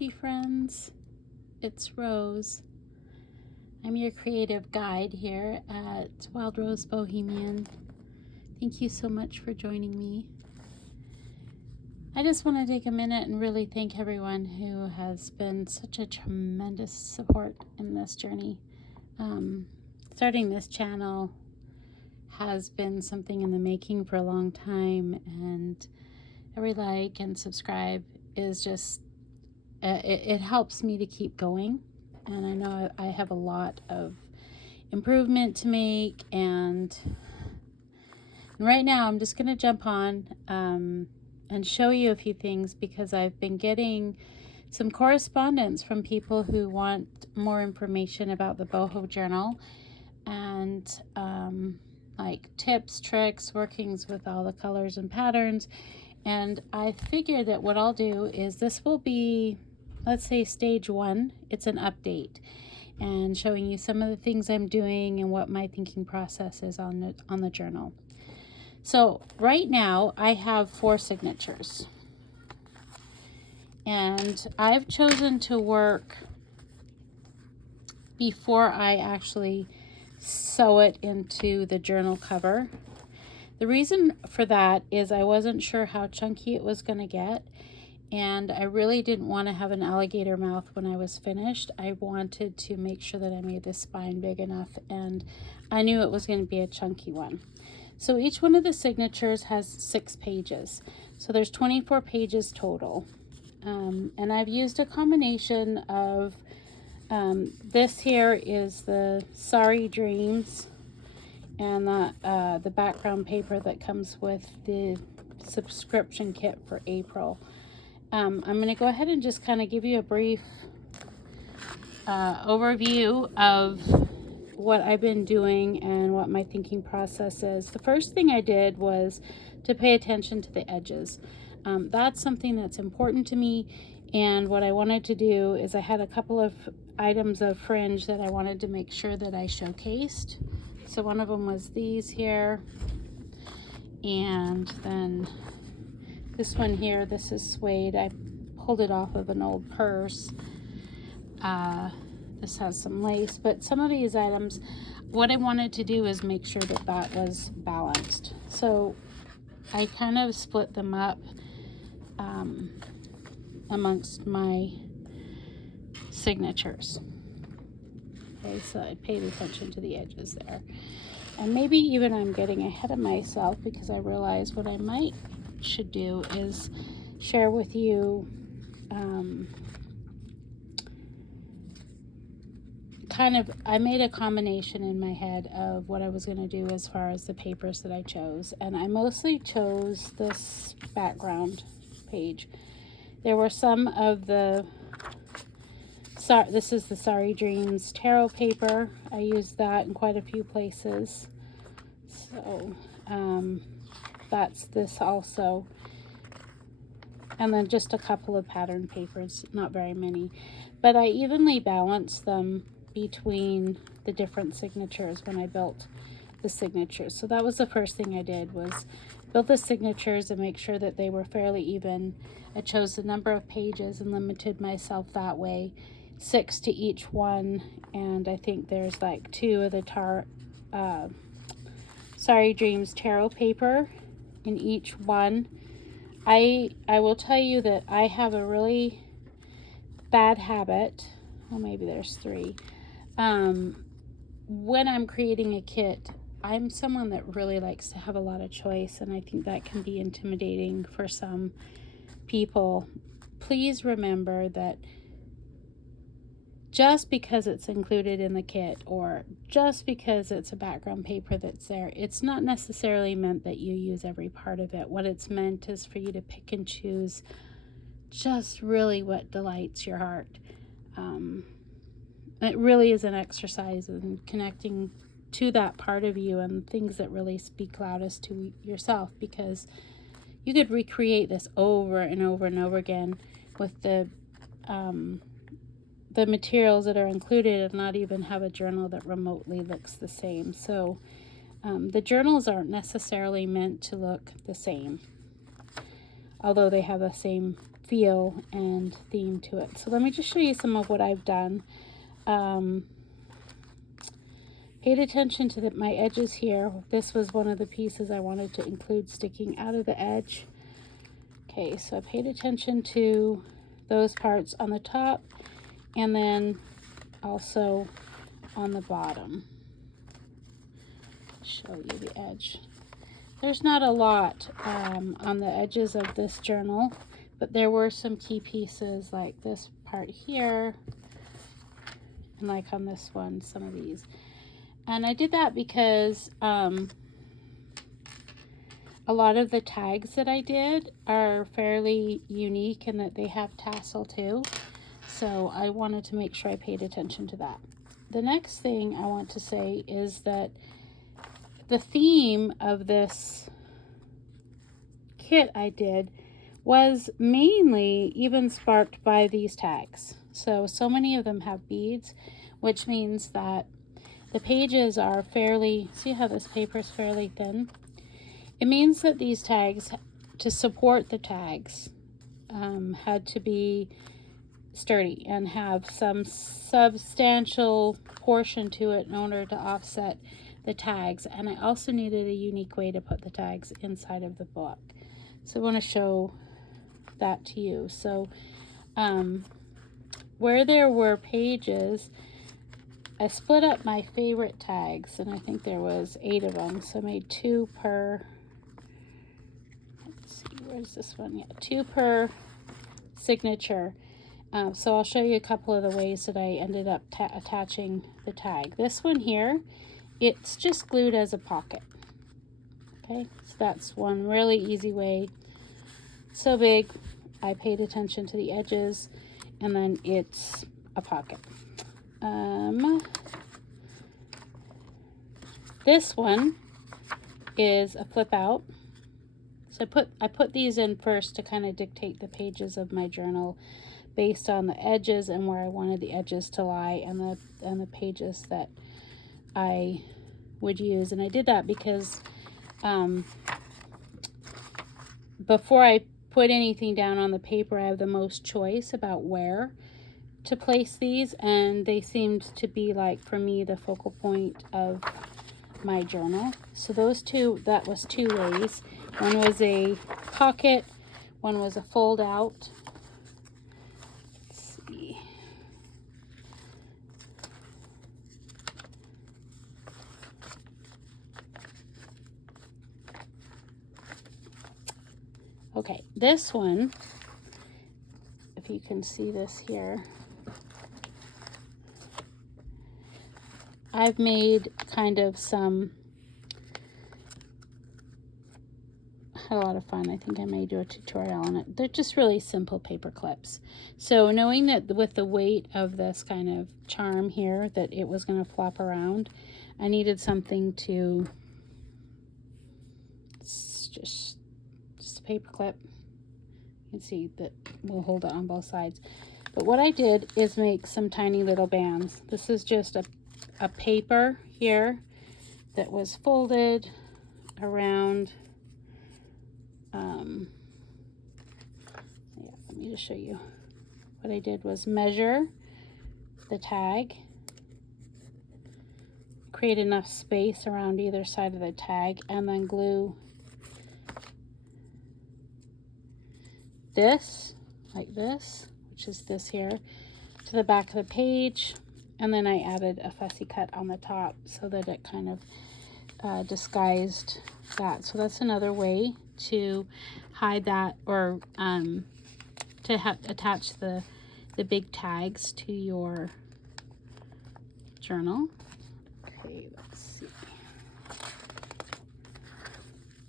crafty friends. It's Rose. I'm your creative guide here at Wild Rose Bohemian. Thank you so much for joining me. I just want to take a minute and really thank everyone who has been such a tremendous support in this journey. Starting this channel has been something in the making for a long time, and every like and subscribe is just, it helps me to keep going. And I know I have a lot of improvement to make, and right now I'm just going to jump on and show you a few things, because I've been getting some correspondence from people who want more information about the boho journal and like tips, tricks, workings with all the colors and patterns. And I figured that what I'll do is, this will be, let's say, stage 1. It's an update and showing you some of the things I'm doing and what my thinking process is on the journal. So right now I have 4 signatures, and I've chosen to work before I actually sew it into the journal cover. The reason for that is I wasn't sure how chunky it was going to get, and I really didn't want to have an alligator mouth when I was finished. I wanted to make sure that I made the spine big enough, and I knew it was going to be a chunky one. So each one of the signatures has 6 pages. So there's 24 pages total. And I've used a combination of, this here is the Sorry Dreams, and the background paper that comes with the subscription kit for April. I'm going to go ahead and just kind of give you a brief overview of what I've been doing and what my thinking process is. The first thing I did was to pay attention to the edges. That's something that's important to me, and what I wanted to do is, I had a couple of items of fringe that I wanted to make sure that I showcased. So one of them was these here, and then this one here, this is suede. I pulled it off of an old purse. This has some lace, but some of these items, what I wanted to do is make sure that that was balanced. So I kind of split them up amongst my signatures. Okay, so I paid attention to the edges there. And maybe even I'm getting ahead of myself, because I realize what I should do is share with you I made a combination in my head of what I was going to do as far as the papers that I chose, and I mostly chose this background page. There were some of the this is the Sorry Dreams tarot paper. I used that in quite a few places, so that's this also, and then just a couple of pattern papers, not very many, but I evenly balanced them between the different signatures when I built the signatures. So that was the first thing I did, was build the signatures and make sure that they were fairly even. I chose the number of pages and limited myself that way, 6 to each one, and I think there's like 2 of the Sorry Dreams tarot paper in each one. I will tell you that I have a really bad habit, well, maybe there's 3. When I'm creating a kit, I'm someone that really likes to have a lot of choice, and I think that can be intimidating for some people. Please remember that just because it's included in the kit, or just because it's a background paper that's there, it's not necessarily meant that you use every part of it. What it's meant is for you to pick and choose just really what delights your heart. It really is an exercise in connecting to that part of you and things that really speak loudest to yourself, because you could recreate this over and over and over again with the materials that are included, and not even have a journal that remotely looks the same. So the journals aren't necessarily meant to look the same, although they have the same feel and theme to it. So let me just show you some of what I've done. Paid attention to my edges here. This was one of the pieces I wanted to include sticking out of the edge. Okay, so I paid attention to those parts on the top and then also on the bottom. Show you the edge. There's not a lot on the edges of this journal, but there were some key pieces like this part here, and like on this one, some of these. And I did that because a lot of the tags that I did are fairly unique in that they have tassel too. So I wanted to make sure I paid attention to that. The next thing I want to say is that the theme of this kit I did was mainly even sparked by these tags. So many of them have beads, which means that the pages are fairly, see how this paper is fairly thin? It means that these tags, to support the tags, had to be sturdy and have some substantial portion to it in order to offset the tags. And I also needed a unique way to put the tags inside of the book. So I want to show that to you. So where there were pages, I split up my favorite tags, and I think there was 8 of them. So I made 2 per, let's see, where's this one? Yeah, 2 per signature. So I'll show you a couple of the ways that I ended up attaching the tag. This one here, it's just glued as a pocket. Okay, so that's one really easy way. So big, I paid attention to the edges, and then it's a pocket. This one is a flip out. So I put these in first to kind of dictate the pages of my journal based on the edges and where I wanted the edges to lie, and the pages that I would use. And I did that because before I put anything down on the paper, I have the most choice about where to place these, and they seemed to be, like, for me, the focal point of my journal. So those two, that was 2 ways. One was a pocket, one was a fold out. Let's see. Okay, this one, if you can see this here, I've made kind of some, had a lot of fun. I think I may do a tutorial on it. They're just really simple paper clips. So knowing that with the weight of this kind of charm here, that it was going to flop around, I needed something to, just a paper clip. You can see that we'll hold it on both sides. But what I did is make some tiny little bands. This is just a paper here that was folded around. Yeah, let me just show you. What I did was measure the tag, create enough space around either side of the tag, and then glue this, like this, which is this here, to the back of the page. And then I added a fussy cut on the top so that it kind of disguised that. So that's another way to hide that, or to attach the big tags to your journal. Okay, let's see.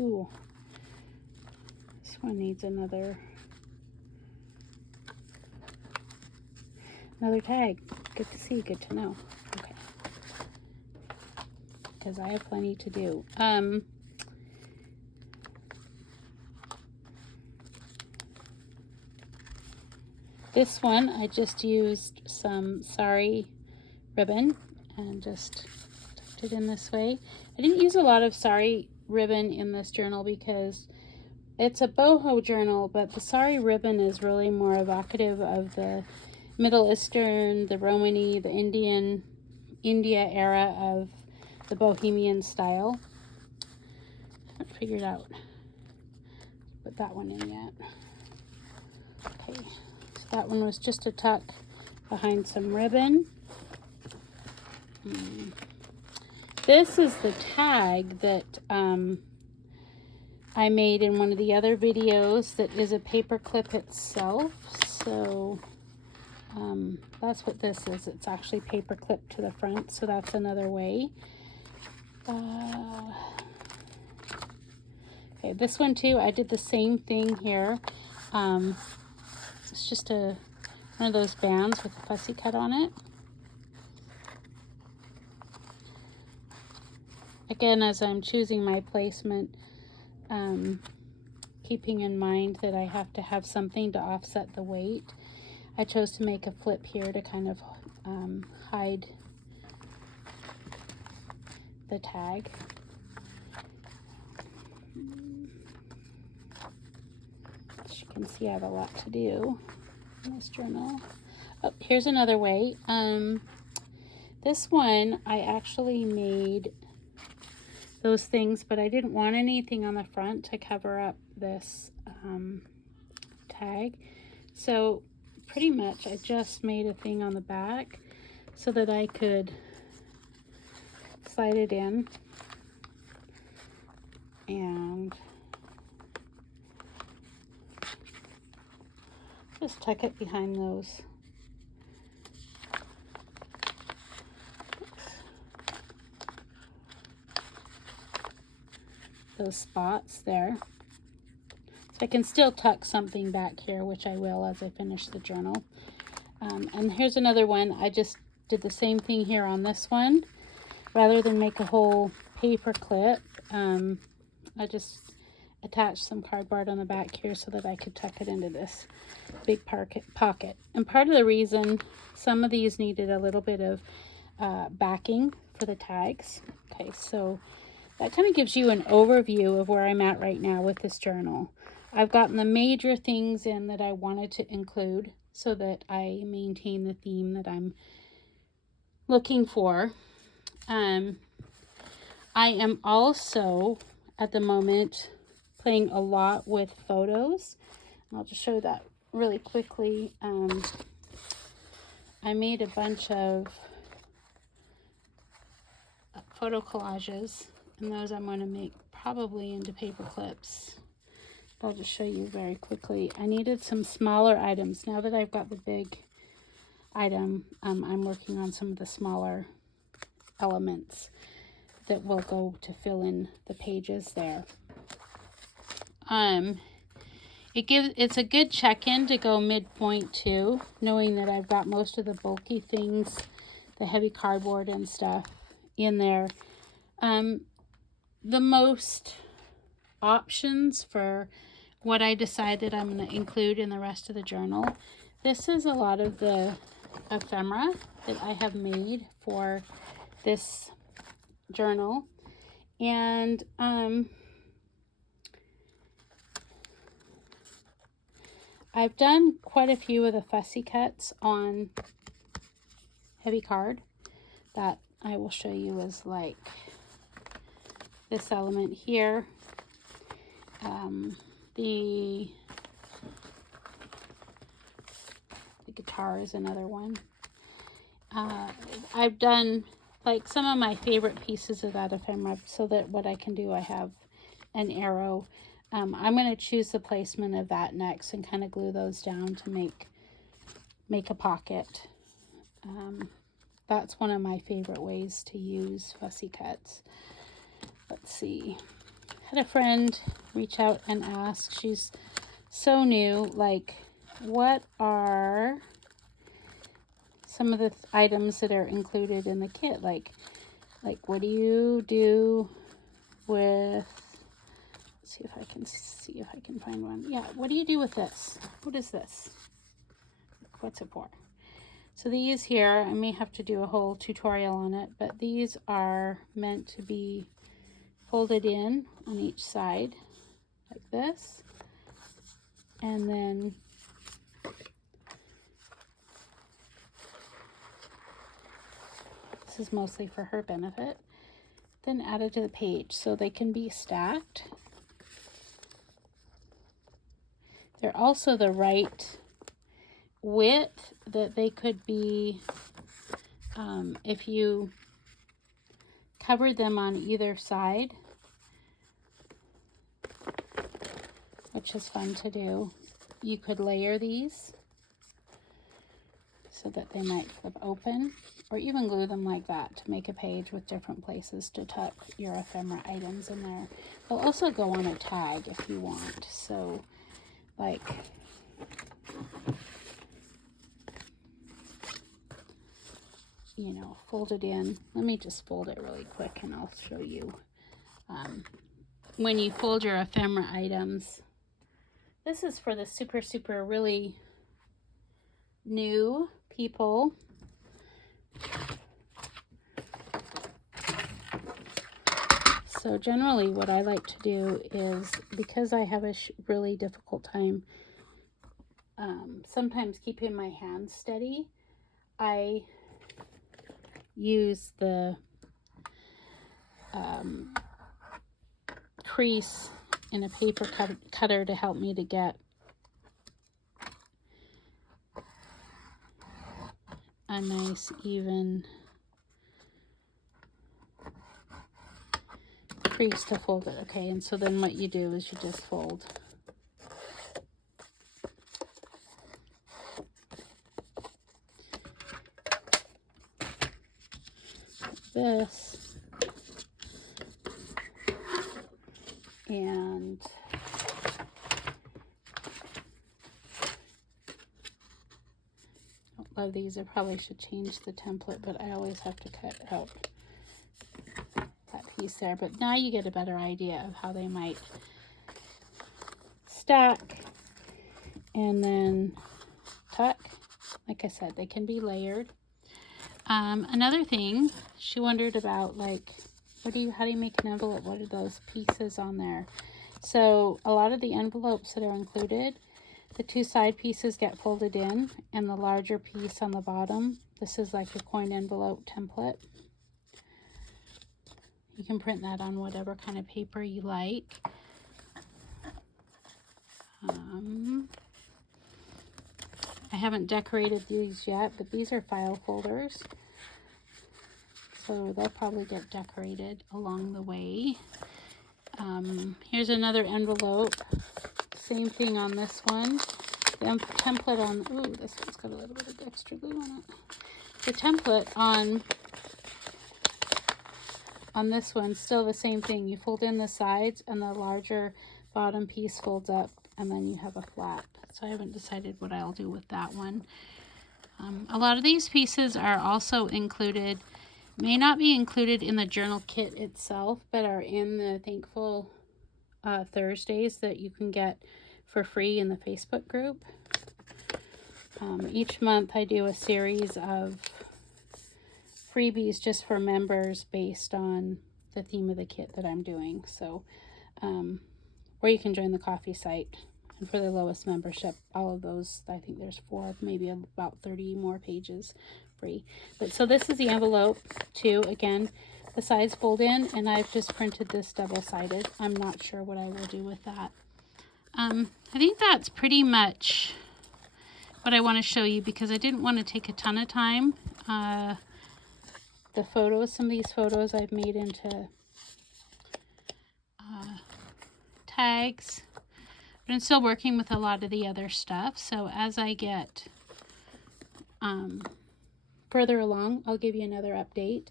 Ooh, this one needs another tag. Good to see, good to know. Okay, because I have plenty to do. This one, I just used some sari ribbon and just tucked it in this way. I didn't use a lot of sari ribbon in this journal because it's a boho journal, but the sari ribbon is really more evocative of the Middle Eastern, the Romani, the India era of the Bohemian style. I haven't figured out put that one in yet. Okay, so that one was just a tuck behind some ribbon. This is the tag that I made in one of the other videos that is a paper clip itself. So that's what this is. It's actually paper clipped to the front, so that's another way. Okay, this one too, I did the same thing here. It's just one of those bands with a fussy cut on it. Again, as I'm choosing my placement, keeping in mind that I have to have something to offset the weight, I chose to make a flip here to kind of hide the tag. As you can see, I have a lot to do in this journal. Oh, here's another way. This one, I actually made those things, but I didn't want anything on the front to cover up this tag. So pretty much I just made a thing on the back so that I could slide it in and just tuck it behind those spots there. So I can still tuck something back here, which I will as I finish the journal. And here's another one. I just did the same thing here on this one. Rather than make a whole paper clip, I just attached some cardboard on the back here so that I could tuck it into this big pocket. And part of the reason some of these needed a little bit of backing for the tags. Okay, so that kind of gives you an overview of where I'm at right now with this journal. I've gotten the major things in that I wanted to include so that I maintain the theme that I'm looking for. I am also at the moment playing a lot with photos. I'll just show that really quickly. I made a bunch of photo collages, and those I'm going to make probably into paper clips. I'll just show you very quickly. I needed some smaller items. Now that I've got the big item, I'm working on some of the smaller elements that will go to fill in the pages there. It's a good check-in to go midpoint too, knowing that I've got most of the bulky things, the heavy cardboard and stuff in there. The most options for what I decided I'm going to include in the rest of the journal. This is a lot of the ephemera that I have made for this journal, and I've done quite a few of the fussy cuts on heavy card that I will show you as like this element here. The guitar is another one. I've done like some of my favorite pieces of that ephemera so that what I can do, I have an arrow. I'm going to choose the placement of that next and kind of glue those down to make a pocket. That's one of my favorite ways to use fussy cuts. Let's see. I had a friend reach out and ask, she's so new, like, what are some of the items that are included in the kit? Like what do you do with, let's see if I can find one. Yeah, what do you do with this? What is this? What's it for? So these here, I may have to do a whole tutorial on it, but these are meant to be folded in on each side like this. And then this is mostly for her benefit. Then add it to the page so they can be stacked. They're also the right width that they could be, if you covered them on either side, which is fun to do. You could layer these so that they might flip open, or even glue them like that to make a page with different places to tuck your ephemera items in there. They'll also go on a tag if you want. So like, you know, fold it in. Let me just fold it really quick and I'll show you. When you fold your ephemera items, this is for the super really new people. So generally what I like to do is, because I have a really difficult time sometimes keeping my hands steady, I use the crease in a paper cutter to help me to get a nice even crease to fold it. Okay, and so then what you do is you just fold this, and I love these. I probably should change the template, but I always have to cut out that piece there. But now you get a better idea of how they might stack and then tuck. Like I said, they can be layered. Another thing she wondered about, like, how do you make an envelope? What are those pieces on there? So a lot of the envelopes that are included, the two side pieces get folded in, and the larger piece on the bottom, this is like your coin envelope template. You can print that on whatever kind of paper you like. I haven't decorated these yet, but these are file folders, so they'll probably get decorated along the way. Here's another envelope. Same thing on this one. The template on, ooh, this one's got a little bit of extra glue on it. The template on this one, still the same thing. You fold in the sides and the larger bottom piece folds up, and then you have a flat. So I haven't decided what I'll do with that one. A lot of these pieces are also included, may not be included in the journal kit itself, but are in the Thankful Thursdays that you can get for free in the Facebook group. Each month I do a series of freebies just for members based on the theme of the kit that I'm doing. So, or you can join the coffee site. And for the lowest membership, all of those, I think there's 4, maybe about 30 more pages free. But so this is the envelope too. Again, the sides fold in, and I've just printed this double-sided. I'm not sure what I will do with that. I think that's pretty much what I want to show you, because I didn't want to take a ton of time. The photos, some of these photos I've made into tags. But I'm still working with a lot of the other stuff, so as I get further along, I'll give you another update.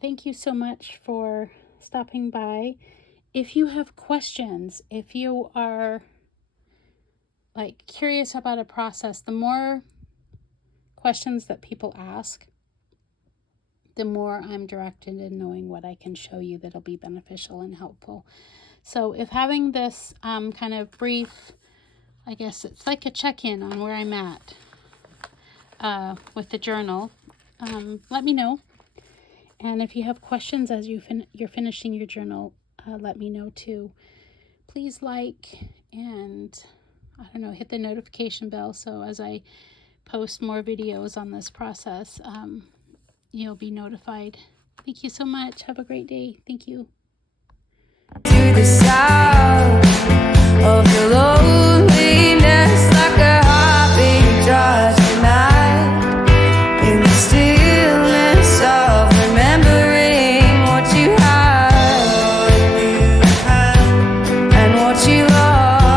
Thank you so much for stopping by. If you have questions, if you are like curious about a process, the more questions that people ask, the more I'm directed in knowing what I can show you that'll be beneficial and helpful. So if having this kind of brief, I guess it's like a check-in on where I'm at with the journal, let me know. And if you have questions as you're finishing your journal, let me know too. please like and, I don't know, hit the notification bell so as I post more videos on this process, you'll be notified. Thank you so much. Have a great day. Thank you. To the sound of the Lord.